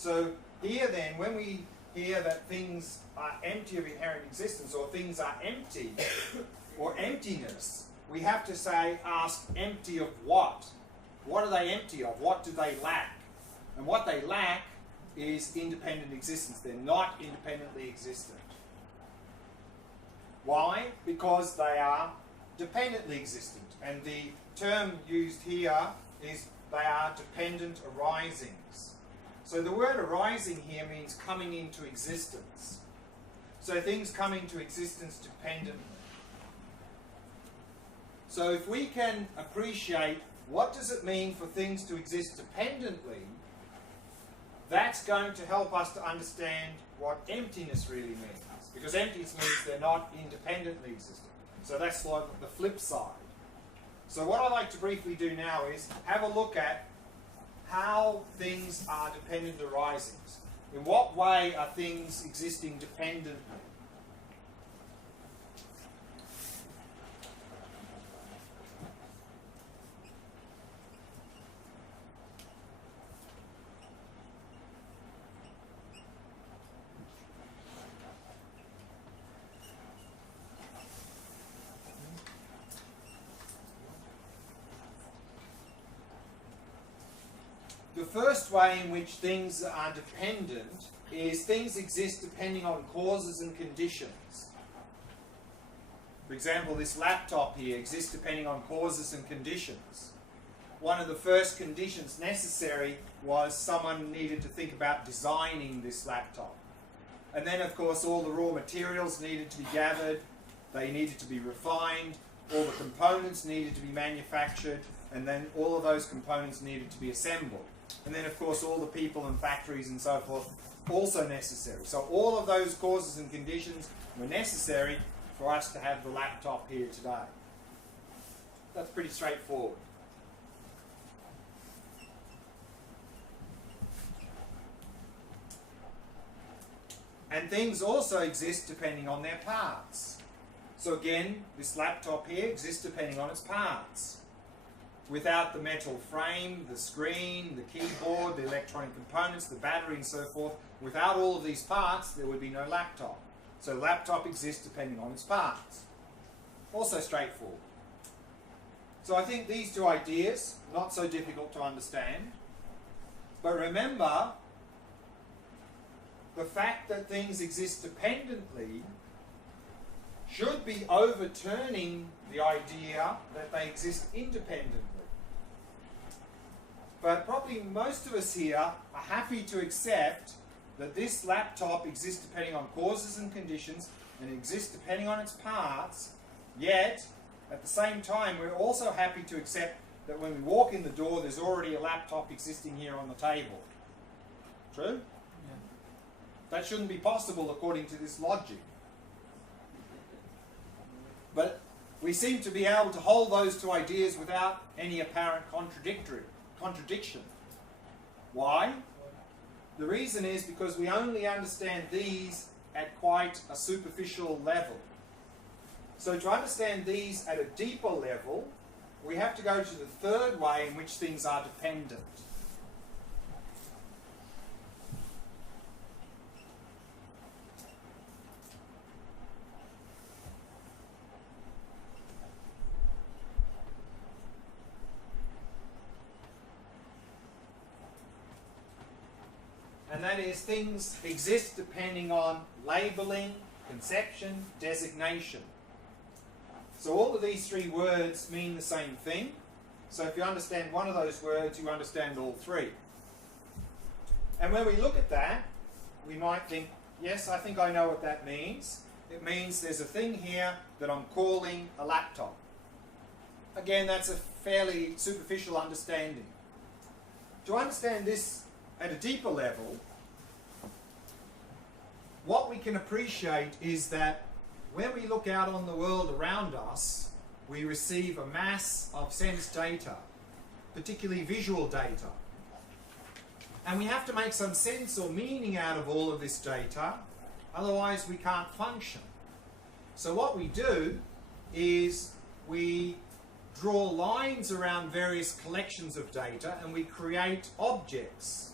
So here then, when we hear that things are empty of inherent existence, or things are empty, or emptiness, we have to ask empty of what? What are they empty of? What do they lack? And what they lack is independent existence. They're not independently existent. Why? Because they are dependently existent. And the term used here is they are dependent arisings. So the word arising here means coming into existence. So things come into existence dependently. So if we can appreciate what does it mean for things to exist dependently, that's going to help us to understand what emptiness really means. Because emptiness means they're not independently existent. So that's like the flip side. So what I'd like to briefly do now is have a look at how things are dependent arisings. In what way are things existing dependently? The first way in which things are dependent is things exist depending on causes and conditions. For example, this laptop here exists depending on causes and conditions. One of the first conditions necessary was someone needed to think about designing this laptop. And then, of course, all the raw materials needed to be gathered, they needed to be refined, all the components needed to be manufactured, and then all of those components needed to be assembled. And then, of course, all the people and factories and so forth, also necessary. So all of those causes and conditions were necessary for us to have the laptop here today. That's pretty straightforward. And things also exist depending on their parts. So again, this laptop here exists depending on its parts. Without the metal frame, the screen, the keyboard, the electronic components, the battery and so forth, without all of these parts, there would be no laptop. So laptop exists depending on its parts. Also straightforward. So I think these two ideas, not so difficult to understand. But remember, the fact that things exist dependently should be overturning the idea that they exist independently. But probably most of us here are happy to accept that this laptop exists depending on causes and conditions and exists depending on its parts, yet at the same time we're also happy to accept that when we walk in the door there's already a laptop existing here on the table. True? Yeah. That shouldn't be possible according to this logic. But we seem to be able to hold those two ideas without any apparent contradiction. Why? The reason is because we only understand these at quite a superficial level. So to understand these at a deeper level, we have to go to the third way in which things are dependent. And that is, things exist depending on labeling, conception, designation. So all of these three words mean the same thing. So if you understand one of those words, you understand all three. And when we look at that, we might think, yes, I think I know what that means. It means there's a thing here that I'm calling a laptop. Again, that's a fairly superficial understanding. To understand this at a deeper level, what we can appreciate is that when we look out on the world around us, we receive a mass of sense data, particularly visual data. And we have to make some sense or meaning out of all of this data, otherwise we can't function. So what we do is we draw lines around various collections of data and we create objects.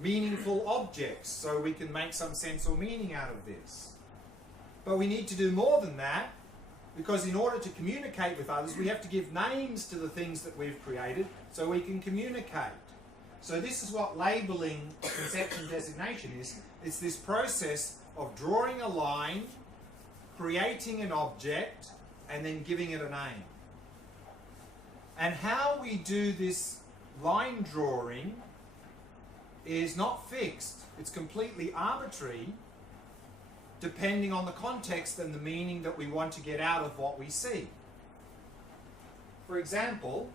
meaningful objects so we can make some sense or meaning out of this. But we need to do more than that, because in order to communicate with others, we have to give names to the things that we've created so we can communicate. So this is what labeling of conception designation is. It's this process of drawing a line, creating an object, and then giving it a name. And how we do this line drawing is not fixed. It's completely arbitrary, depending on the context and the meaning that we want to get out of what we see. For example,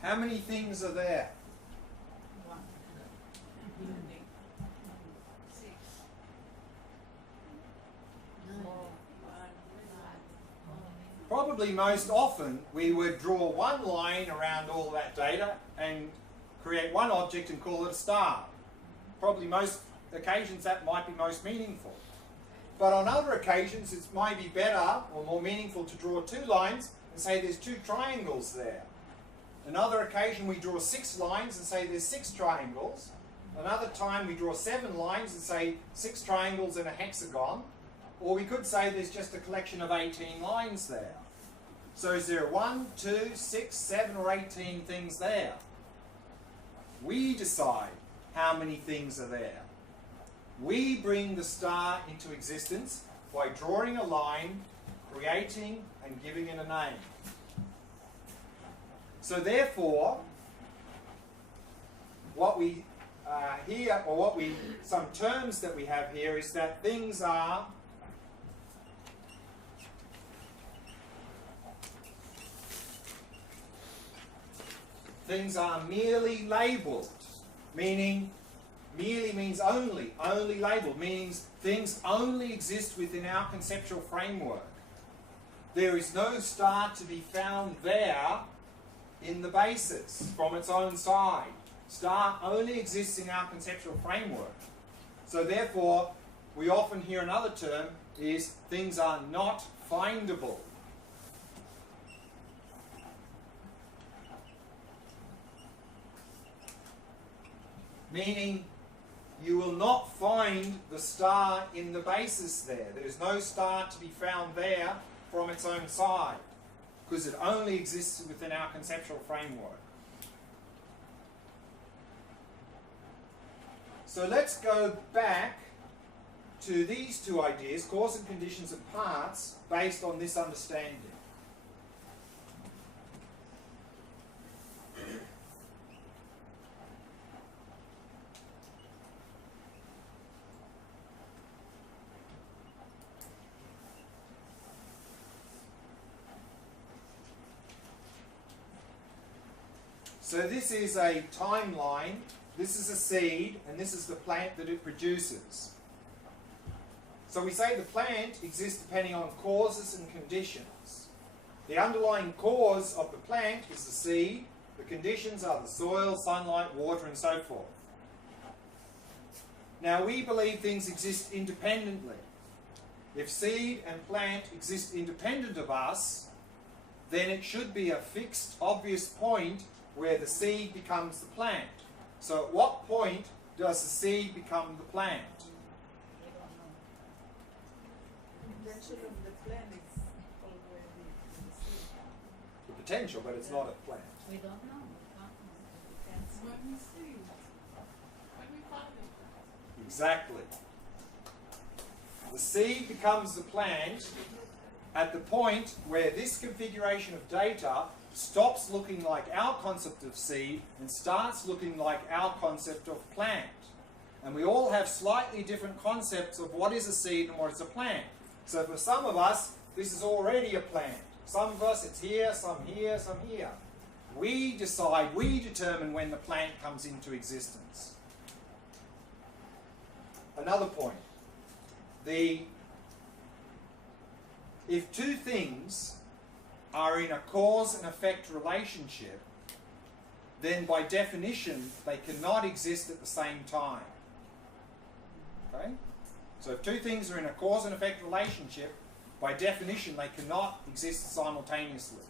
how many things are there? Probably most often we would draw one line around all that data and create one object and call it a star. Probably most occasions that might be most meaningful. But on other occasions it might be better or more meaningful to draw two lines and say there's two triangles there. Another occasion we draw 6 lines and say there's 6 triangles. Another time we draw 7 lines and say 6 triangles in a hexagon. Or we could say there's just a collection of 18 lines there. So is there 1, 2, 6, 7 or 18 things there? We decide how many things are there. We bring the star into existence by drawing a line, creating and giving it a name. So therefore, what we here, or some terms that we have here is that things are merely labelled, meaning merely means only labelled, means things only exist within our conceptual framework. There is no star to be found there in the basis from its own side. Star only exists in our conceptual framework. So therefore, we often hear another term is things are not findable. Meaning, you will not find the star in the basis there. There is no star to be found there from its own side, because it only exists within our conceptual framework. So let's go back to these two ideas, cause and conditions and parts, based on this understanding. So this is a timeline, this is a seed, and this is the plant that it produces. So we say the plant exists depending on causes and conditions. The underlying cause of the plant is the seed, the conditions are the soil, sunlight, water, and so forth. Now we believe things exist independently. If seed and plant exist independent of us, then it should be a fixed, obvious point where the seed becomes the plant. So at what point does the seed become the plant? The potential of the plant is already in the seed. The potential, but it's not a plant. We don't know. We can't see. When we see it, when we find it. Exactly. The seed becomes the plant at the point where this configuration of data stops looking like our concept of seed and starts looking like our concept of plant. And we all have slightly different concepts of what is a seed and what is a plant. So for some of us, this is already a plant. Some of us, it's here, some here, some here. We decide, we determine when the plant comes into existence. another point. If two things are in a cause and effect relationship, then by definition they cannot exist at the same time. Okay? So if two things are in a cause and effect relationship, by definition they cannot exist simultaneously.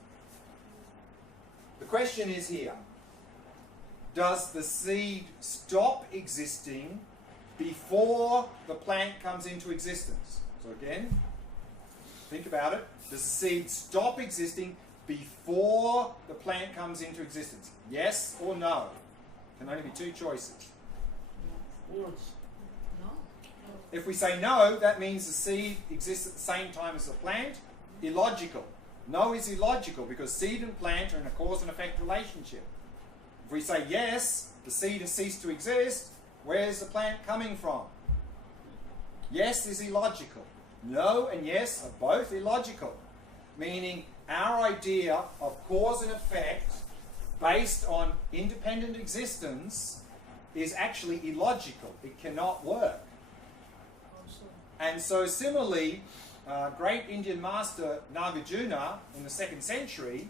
The question is here, does the seed stop existing before the plant comes into existence? So again, think about it. Does the seed stop existing before the plant comes into existence? Yes or no? Can only be two choices. No. If we say no, that means the seed exists at the same time as the plant. Illogical. No is illogical because seed and plant are in a cause and effect relationship. If we say yes, the seed has ceased to exist, where's the plant coming from? Yes is illogical. No and yes are both illogical. Meaning our idea of cause and effect based on independent existence is actually illogical. It cannot work. And so similarly, great Indian master Nagarjuna in the 2nd century,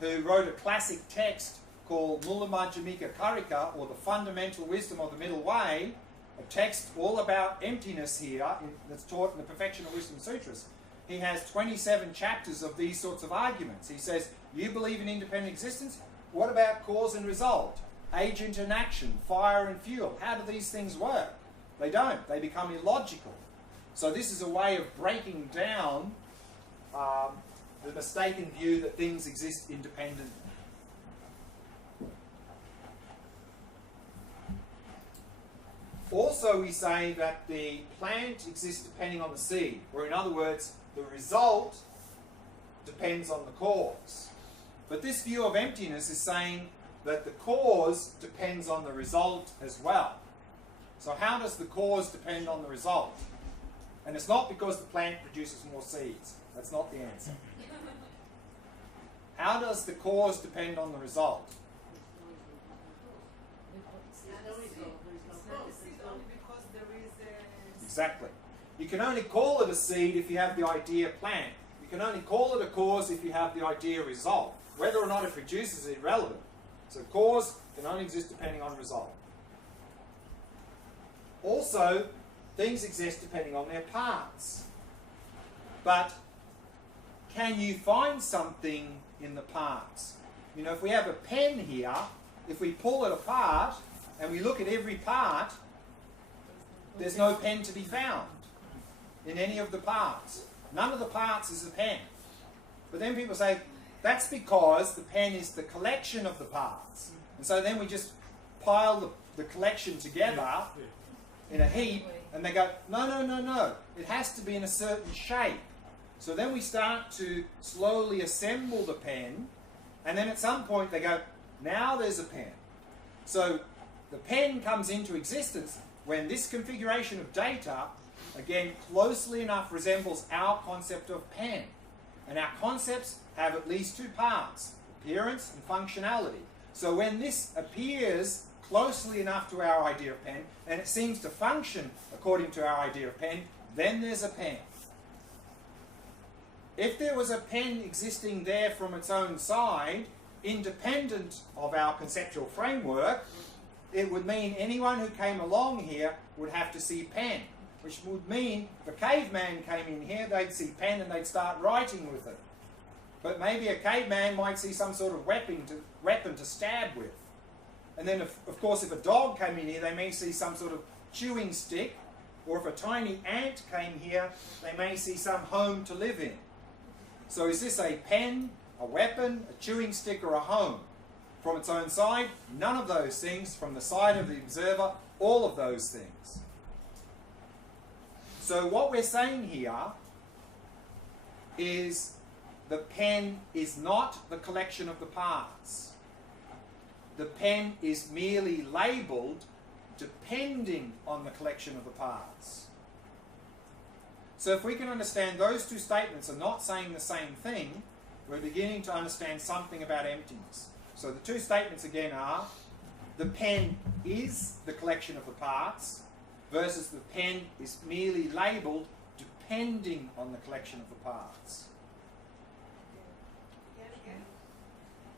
who wrote a classic text called Mula Madhyamika Karika, or the Fundamental Wisdom of the Middle Way, a text all about emptiness here, that's taught in the Perfection of Wisdom Sutras. He has 27 chapters of these sorts of arguments. He says, you believe in independent existence? What about cause and result? Agent and action, fire and fuel. How do these things work? They don't. They become illogical. So this is a way of breaking down the mistaken view that things exist independently. Also, we say that the plant exists depending on the seed, or in other words, the result depends on the cause. But this view of emptiness is saying that the cause depends on the result as well. So how does the cause depend on the result? And it's not because the plant produces more seeds. That's not the answer. How does the cause depend on the result? Exactly. You can only call it a seed if you have the idea plant. You can only call it a cause if you have the idea result. Whether or not it produces is irrelevant. So cause can only exist depending on result. Also, things exist depending on their parts. But can you find something in the parts? You know, if we have a pen here, if we pull it apart and we look at every part, there's no pen to be found in any of the parts. None of the parts is a pen. But then people say, that's because the pen is the collection of the parts. And so then we just pile the collection together in a heap, and they go, no, no, no, no. It has to be in a certain shape. So then we start to slowly assemble the pen, and then at some point they go, now there's a pen. So the pen comes into existence when this configuration of data, again, closely enough resembles our concept of pen. And our concepts have at least two parts, appearance and functionality. So when this appears closely enough to our idea of pen, and it seems to function according to our idea of pen, then there's a pen. If there was a pen existing there from its own side, independent of our conceptual framework, it would mean anyone who came along here would have to see pen, which would mean if a caveman came in here, they'd see pen and they'd start writing with it. But maybe a caveman might see some sort of weapon to stab with. And then, of course, if a dog came in here, they may see some sort of chewing stick. Or if a tiny ant came here, they may see some home to live in. So is this a pen, a weapon, a chewing stick, or a home? From its own side, none of those things. From the side of the observer, all of those things. So what we're saying here is the pen is not the collection of the parts. The pen is merely labelled depending on the collection of the parts. So if we can understand those two statements are not saying the same thing, we're beginning to understand something about emptiness. So the two statements again are, the pen is the collection of the parts, versus the pen is merely labelled depending on the collection of the parts.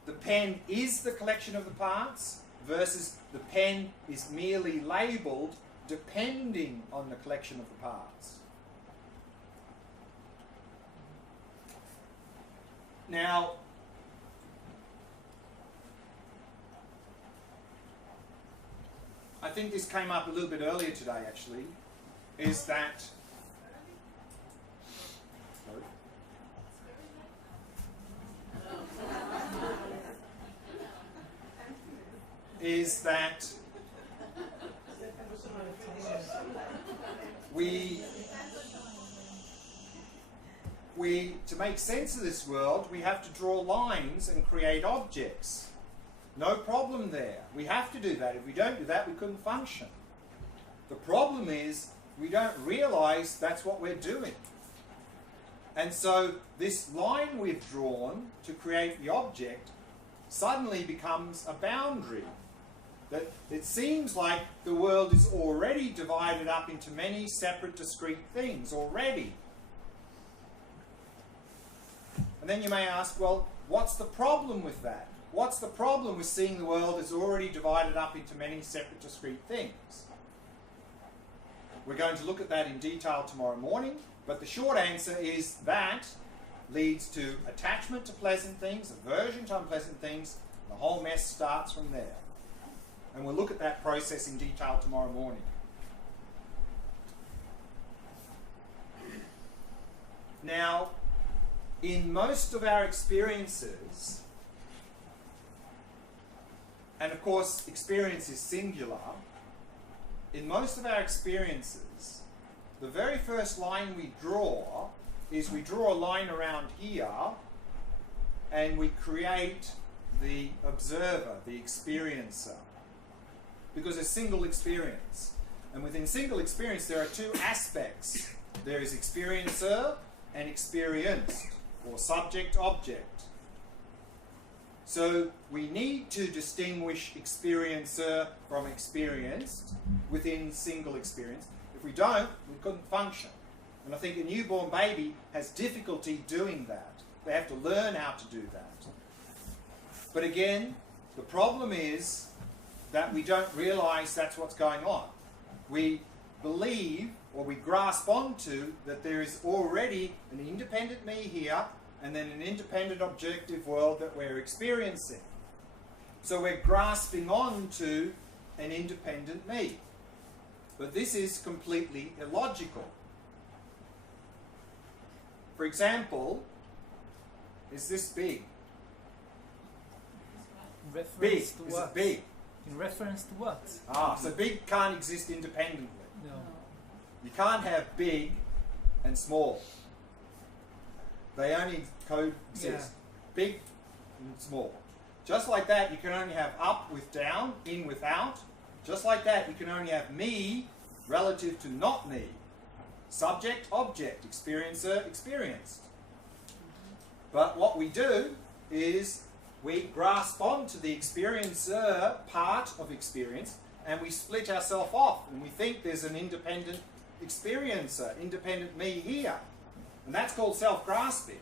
The pen is the collection of the parts versus the pen is merely labelled depending on the collection of the parts. Now, I think this came up a little bit earlier today actually, is that we to make sense of this world, we have to draw lines and create objects. No problem there. We have to do that. If we don't do that, we couldn't function. The problem is we don't realize that's what we're doing. And so this line we've drawn to create the object suddenly becomes a boundary. That it seems like the world is already divided up into many separate discrete things already. And then you may ask, well, what's the problem with that? What's the problem with seeing the world as already divided up into many separate discrete things? We're going to look at that in detail tomorrow morning, but the short answer is that leads to attachment to pleasant things, aversion to unpleasant things. The whole mess starts from there. And we'll look at that process in detail tomorrow morning. Now, in most of our experiences, and of course experience is singular, in most of our experiences, the very first line we draw is we draw a line around here and we create the observer, the experiencer, because it's single experience. And within single experience there are two aspects. There is experiencer and experienced, or subject-object. So we need to distinguish experiencer from experienced within single experience. If we don't, we couldn't function. And I think a newborn baby has difficulty doing that. They have to learn how to do that. But again, the problem is that we don't realize that's what's going on. We believe, or we grasp onto, that there is already an independent me here and then an independent objective world that we're experiencing. So we're grasping on to an independent me. But this is completely illogical. For example, is this big? Reference Big. to Is what? it big? In reference to what? So big can't exist independently. No. You can't have big and small. They only coexist. Yeah. Big and small. Just like that, you can only have up with down, in with out. Just like that, you can only have me relative to not me. Subject, object, experiencer, experienced. But what we do is we grasp onto the experiencer part of experience and we split ourselves off and we think there's an independent experiencer, independent me here. And that's called self-grasping.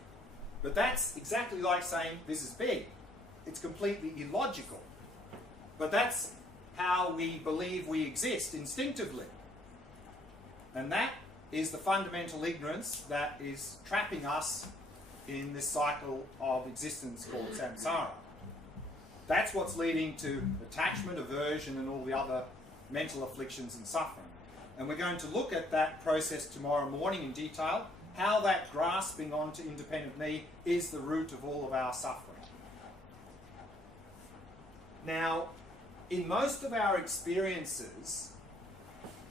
But that's exactly like saying this is big. It's completely illogical. But that's how we believe we exist instinctively. And that is the fundamental ignorance that is trapping us in this cycle of existence called samsara. That's what's leading to attachment, aversion, and all the other mental afflictions and suffering. And we're going to look at that process tomorrow morning in detail, how that grasping onto independent me is the root of all of our suffering. Now, in most of our experiences,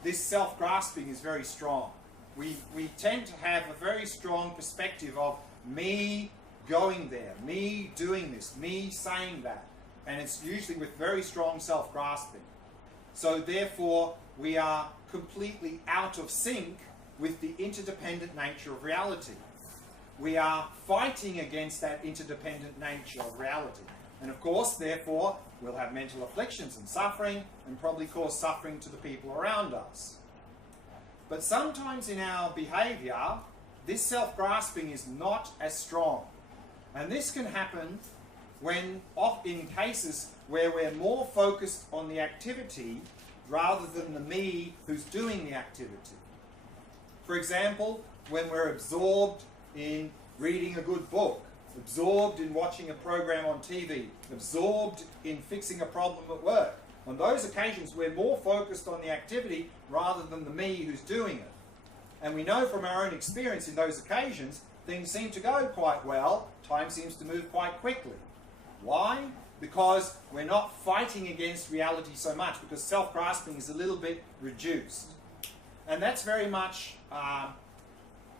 this self-grasping is very strong. We tend to have a very strong perspective of me going there, me doing this, me saying that. And it's usually with very strong self-grasping. So therefore, we are completely out of sync with the interdependent nature of reality. We are fighting against that interdependent nature of reality. And of course, therefore, we'll have mental afflictions and suffering, and probably cause suffering to the people around us. But sometimes in our behavior, this self-grasping is not as strong. And this can happen when, in cases where we're more focused on the activity rather than the me who's doing the activity. For example, when we're absorbed in reading a good book, absorbed in watching a program on TV, absorbed in fixing a problem at work. On those occasions, we're more focused on the activity rather than the me who's doing it. And we know from our own experience in those occasions, things seem to go quite well, time seems to move quite quickly. Why? Because we're not fighting against reality so much, because self-grasping is a little bit reduced. And that's very much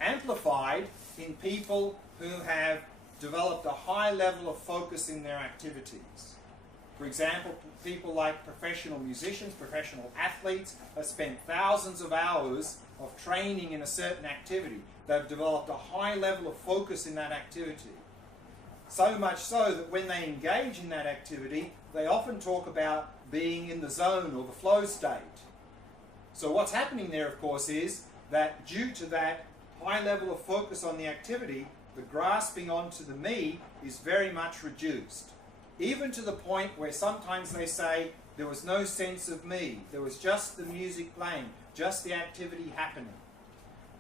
amplified in people who have developed a high level of focus in their activities. For example, people like professional musicians, professional athletes have spent thousands of hours of training in a certain activity. They've developed a high level of focus in that activity. So much so that when they engage in that activity, they often talk about being in the zone or the flow state. So what's happening there, of course, is that due to that high level of focus on the activity, the grasping onto the me is very much reduced. Even to the point where sometimes they say, there was no sense of me, there was just the music playing, just the activity happening.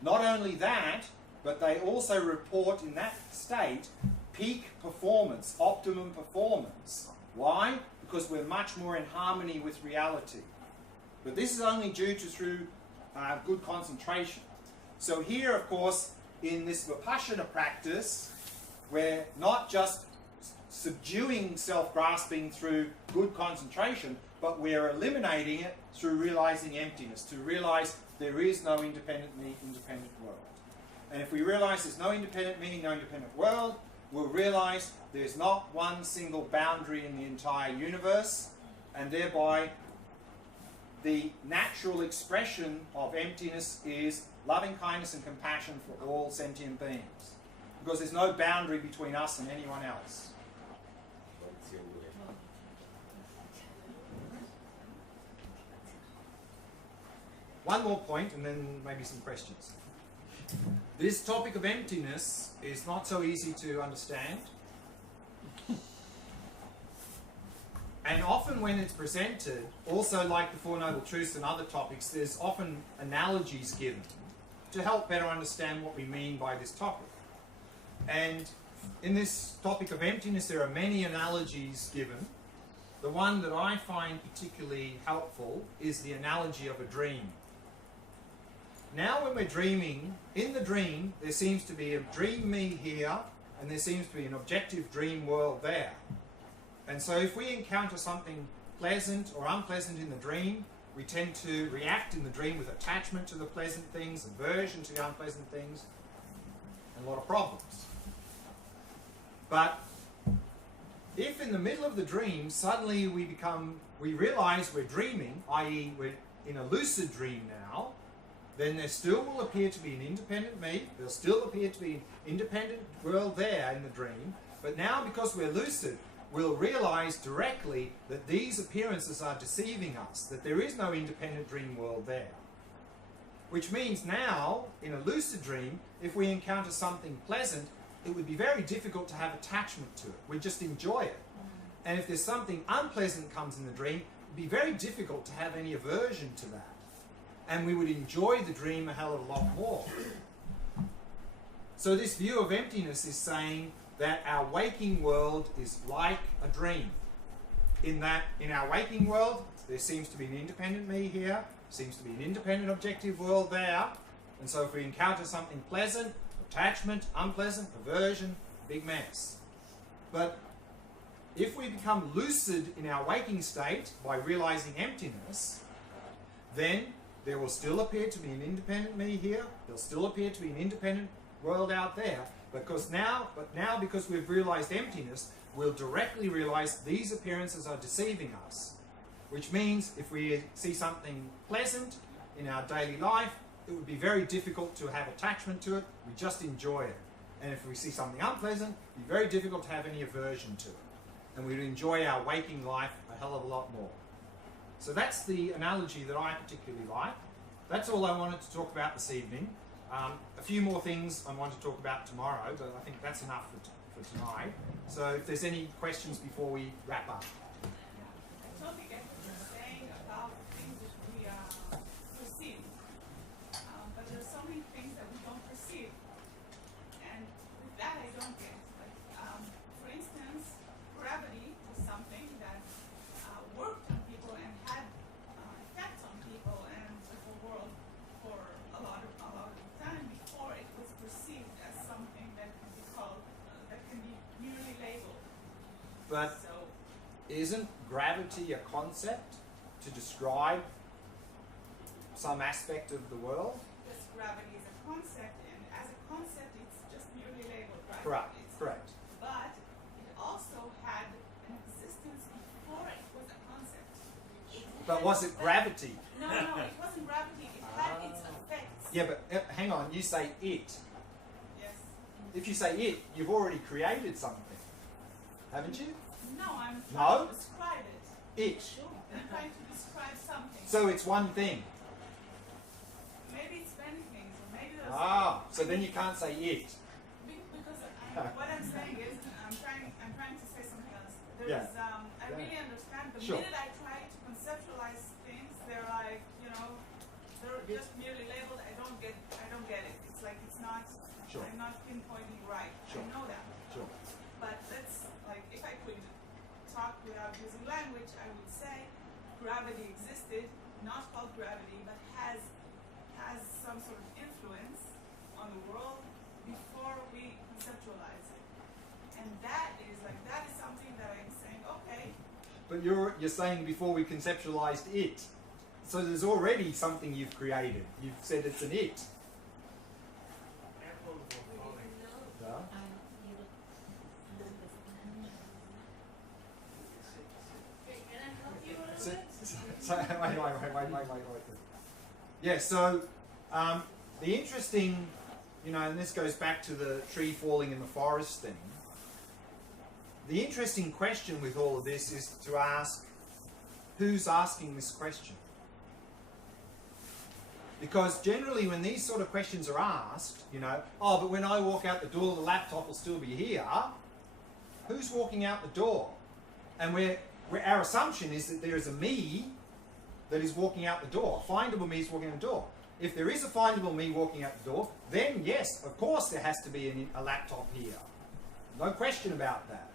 Not only that, but they also report in that state peak performance, optimum performance. Why? Because we're much more in harmony with reality. But this is only due to through good concentration. So here, of course, in this Vipassana practice, we're not just subduing self-grasping through good concentration, but we're eliminating it through realizing emptiness, to realize there is no independent me, independent world. And if we realize there's no independent me, no independent world, we'll realize there's not one single boundary in the entire universe, and thereby the natural expression of emptiness is loving kindness and compassion for all sentient beings. Because there's no boundary between us and anyone else. One more point and then maybe some questions. This topic of emptiness is not so easy to understand. And often when it's presented, also like the Four Noble Truths and other topics, there's often analogies given to help better understand what we mean by this topic. And in this topic of emptiness, there are many analogies given. The one that I find particularly helpful is the analogy of a dream. Now when we're dreaming, in the dream, there seems to be a dream me here, and there seems to be an objective dream world there. And so if we encounter something pleasant or unpleasant in the dream, we tend to react in the dream with attachment to the pleasant things, aversion to the unpleasant things, and a lot of problems. But if in the middle of the dream, suddenly we realize we're dreaming, i.e. we're in a lucid dream now, then there still will appear to be an independent me, there'll still appear to be an independent world there in the dream, but now because we're lucid, we'll realize directly that these appearances are deceiving us, that there is no independent dream world there. Which means now, in a lucid dream, if we encounter something pleasant, it would be very difficult to have attachment to it. We just enjoy it. And if there's something unpleasant comes in the dream, it would be very difficult to have any aversion to that. And we would enjoy the dream a hell of a lot more. So this view of emptiness is saying that our waking world is like a dream. In that, in our waking world, there seems to be an independent me here, seems to be an independent objective world there, and so if we encounter something pleasant, attachment, unpleasant, aversion, big mess. But if we become lucid in our waking state by realizing emptiness, then there will still appear to be an independent me here, there'll still appear to be an independent world out there, because now because we've realized emptiness, we'll directly realize these appearances are deceiving us. Which means if we see something pleasant in our daily life, it would be very difficult to have attachment to it, we just enjoy it. And if we see something unpleasant, it would be very difficult to have any aversion to it. And we'd enjoy our waking life a hell of a lot more. So that's the analogy that I particularly like. that's all I wanted to talk about this evening. A few more things I want to talk about tomorrow, but I think that's enough for tonight. So if there's any questions before we wrap up. I totally get what you're saying about things that we perceive. But there's so many things that we don't perceive. And with that I don't get. Like, for instance, gravity was something that worked on people and had effects on people and the whole world for a lot of time before it was perceived as something that can be called, that can be merely labeled. But So, isn't gravity a concept to describe some aspect of the world? yes, gravity is a concept, and as a concept, it's just merely labeled, right? Correct, It's- correct. But it also had an existence before it was a concept. But had was it effect- gravity? No, it wasn't gravity. It had its effects. Yeah, but hang on, you say it. Yes. If you say it, you've already created something, haven't you? No, I'm No? trying to describe it. It. I'm trying to describe something. So it's one thing. Maybe it's many things, or maybe there's. So then you can't say it. Because what I'm saying is, I'm trying to say something else. There's, Yeah. I really understand. The Sure. minute I try to conceptualize things, they're like, they're just merely labeled. I don't get it. It's like it's not. Sure. I'm not pinpointing right. Sure. I know that. Sure. But let's, like, if I could talk without using language, I would say gravity existed, not called gravity, but has some sort of influence on the world before we conceptualize it. And that is something that I'm saying, okay, But you're saying before we conceptualized it. So there's already something you've created. You've said it's an it. Yeah? can I help you a So, little bit? wait. Yeah, so the interesting, and this goes back to the tree falling in the forest thing. The interesting question with all of this is to ask, who's asking this question? Because generally when these sort of questions are asked, but when I walk out the door, the laptop will still be here. Who's walking out the door? And our assumption is that there is a me that is walking out the door. A findable me is walking out the door. If there is a findable me walking out the door, then yes, of course there has to be a laptop here. No question about that.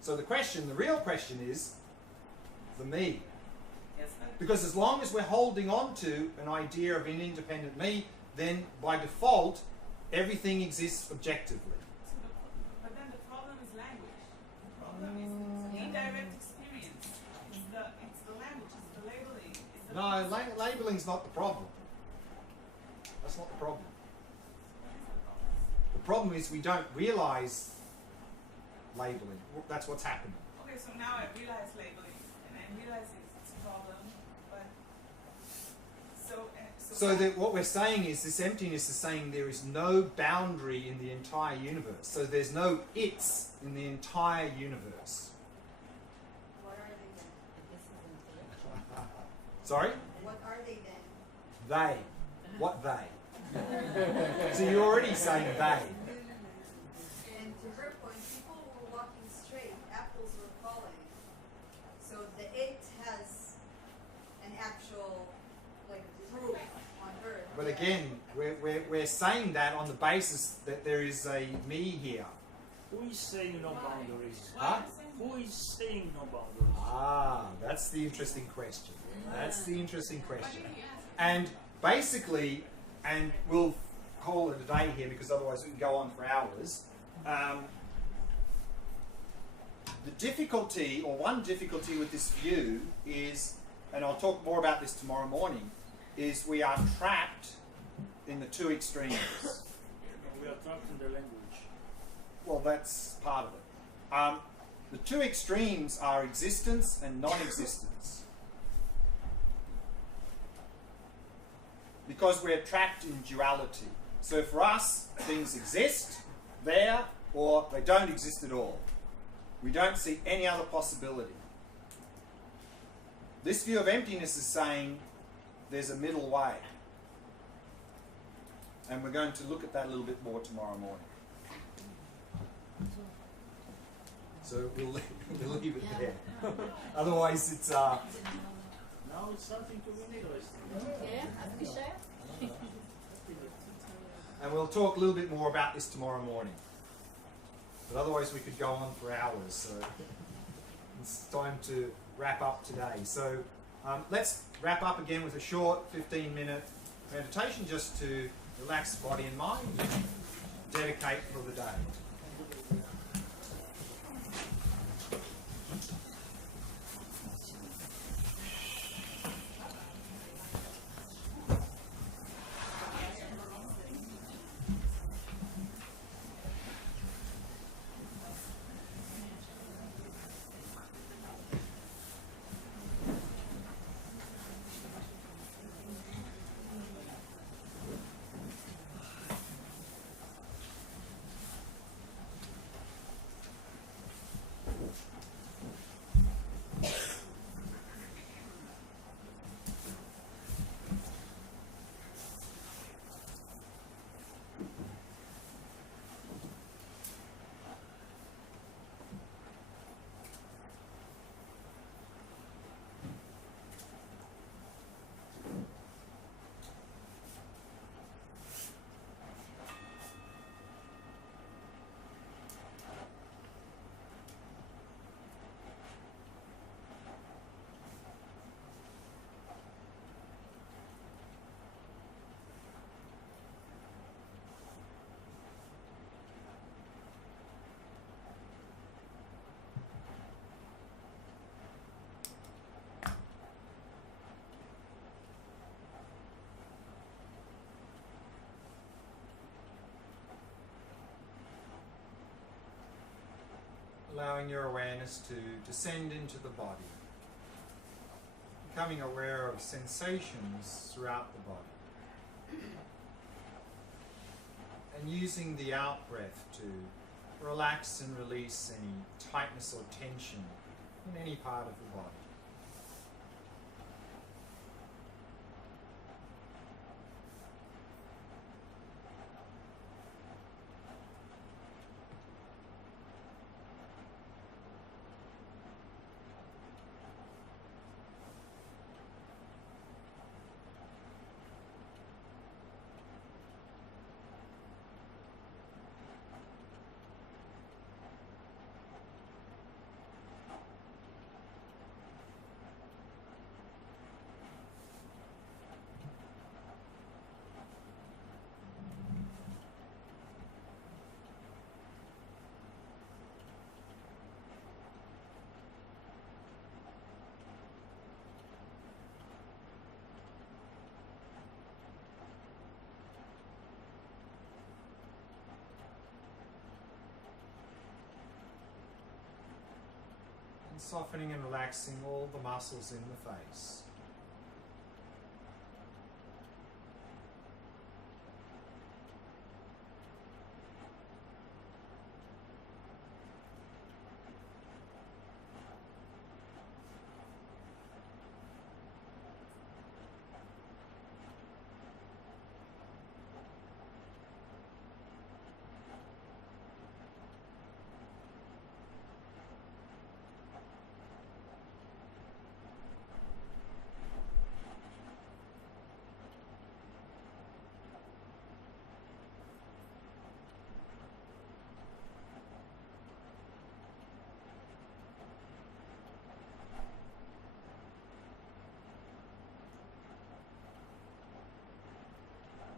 So the real question is the me. Yes, Because as long as we're holding on to an idea of an independent me, then by default, everything exists objectively. but then the problem is language. The problem is the indirect experience. It's the language, it's the labeling. It's the No, labeling's not the problem. That's not the problem. The problem is we don't realize labeling. That's what's happening. Okay, so now I realize labeling, and I realize it's a problem, but So that what we're saying is this emptiness is saying there is no boundary in the entire universe. So there's no it's in the entire universe. What are they then? Sorry? What are they then? They. What they? So you're already saying they. And to her point, people were walking straight, apples were falling. So the it has an actual, like, proof on earth. But that- again, we're saying that on the basis that there is a me here. Who is saying no boundaries? Huh? Who is saying no boundaries? That's the interesting question. That's the interesting question. And basically, and we'll call it a day here because otherwise we can go on for hours. The difficulty, or one difficulty with this view is, and I'll talk more about this tomorrow morning, is we are trapped in the two extremes. We are trapped in the language. Well, that's part of it. The two extremes are existence and non-existence. Because we're trapped in duality. So for us, things exist there, or they don't exist at all. We don't see any other possibility. This view of emptiness is saying there's a middle way. And we're going to look at that a little bit more tomorrow morning. So we'll leave it there. Otherwise, it's Now it's something to be interesting. and we'll talk a little bit more about this tomorrow morning. But otherwise, we could go on for hours. So it's time to wrap up today. So let's wrap up again with a short 15-minute meditation just to relax body and mind and dedicate for the day. Allowing your awareness to descend into the body, becoming aware of sensations throughout the body, and using the out-breath to relax and release any tightness or tension in any part of the body. And softening and relaxing all the muscles in the face.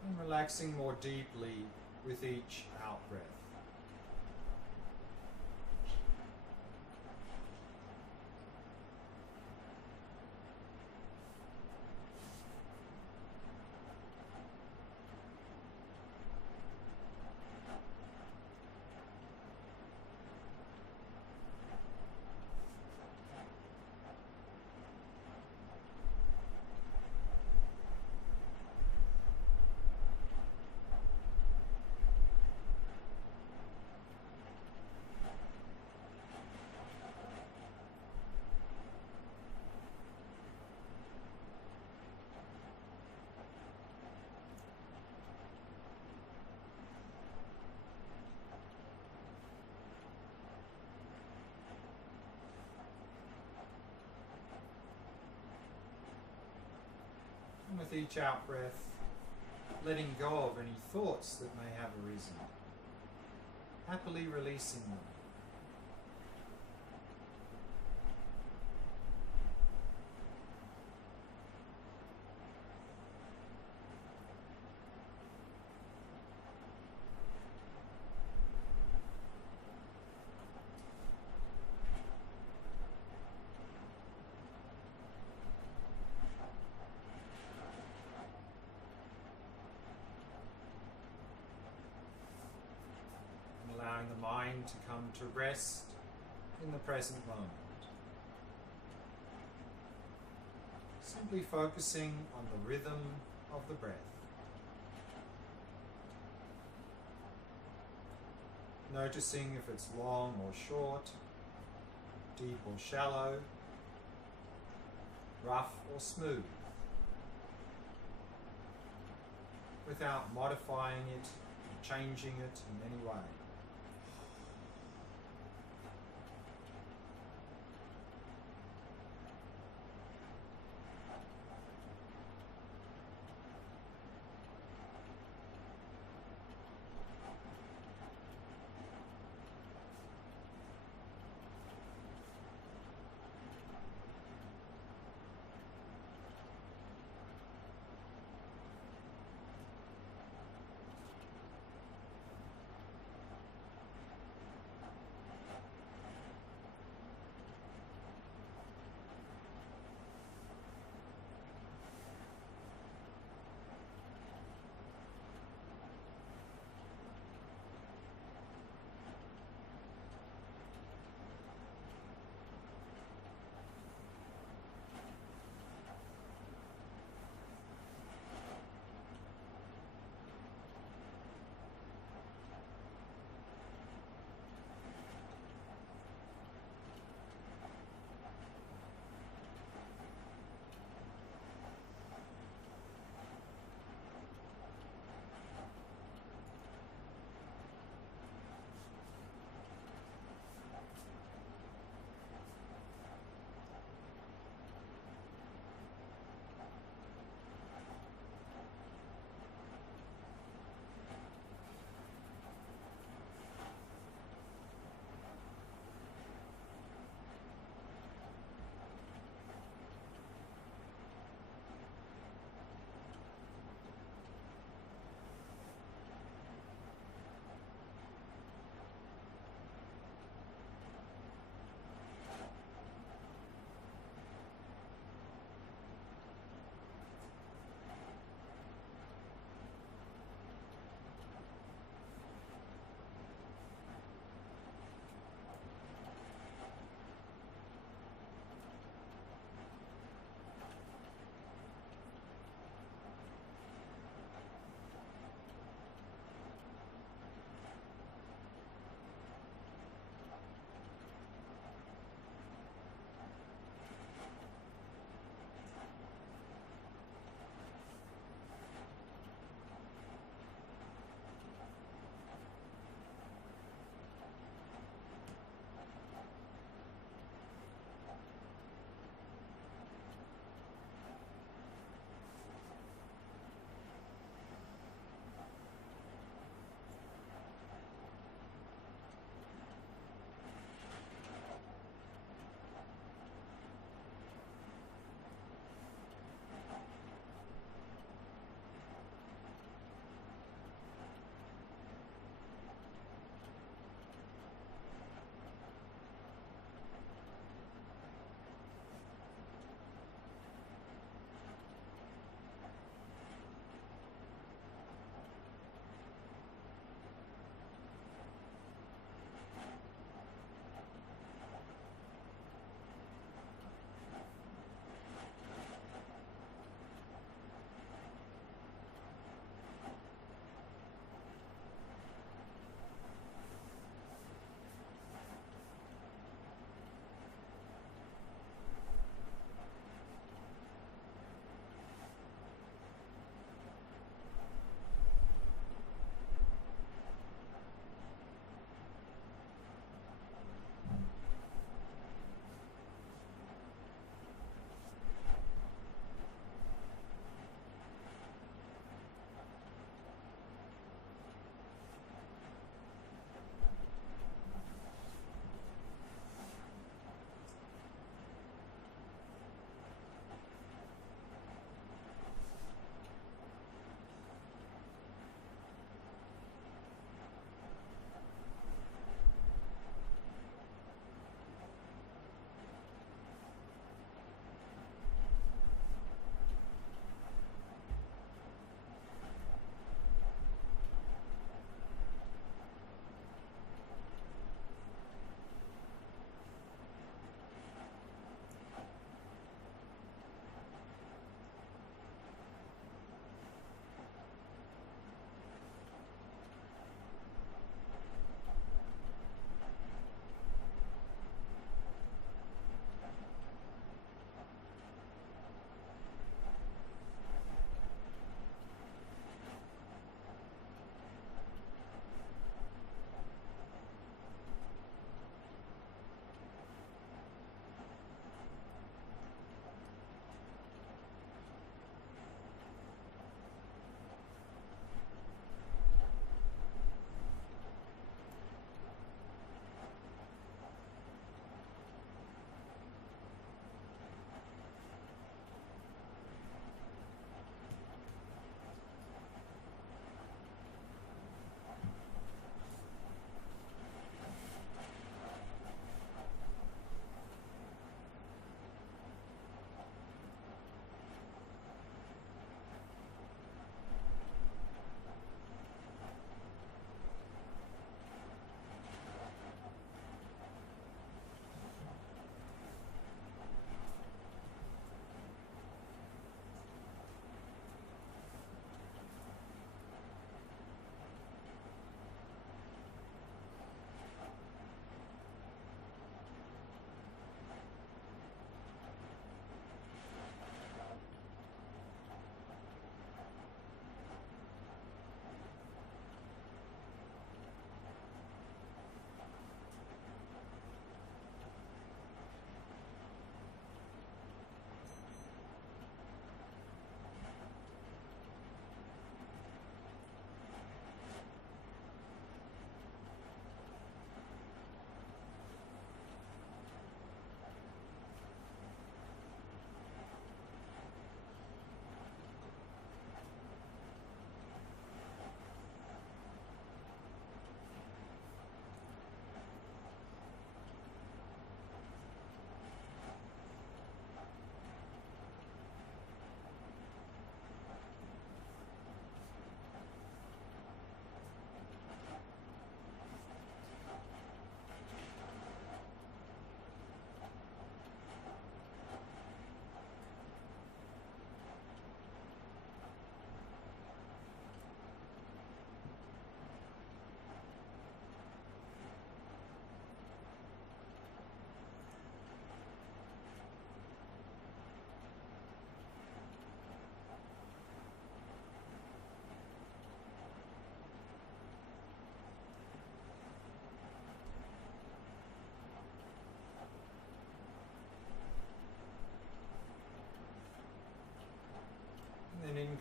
And relaxing more deeply with each out-breath. with each out breath, letting go of any thoughts that may have arisen, happily releasing them. Allowing the mind to come to rest in the present moment. Simply focusing on the rhythm of the breath. Noticing if it's long or short, deep or shallow, rough or smooth, without modifying it or changing it in any way.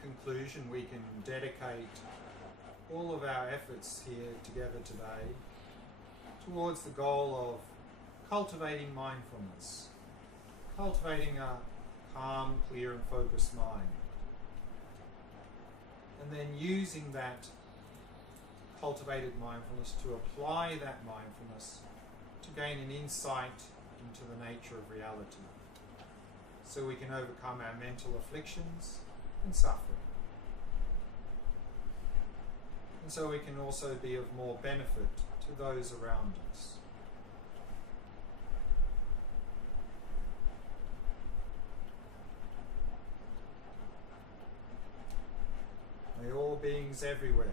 conclusion, we can dedicate all of our efforts here together today towards the goal of cultivating mindfulness, cultivating a calm, clear and focused mind, and then using that cultivated mindfulness to apply that mindfulness to gain an insight into the nature of reality, so we can overcome our mental afflictions and suffering. And so we can also be of more benefit to those around us. May all beings everywhere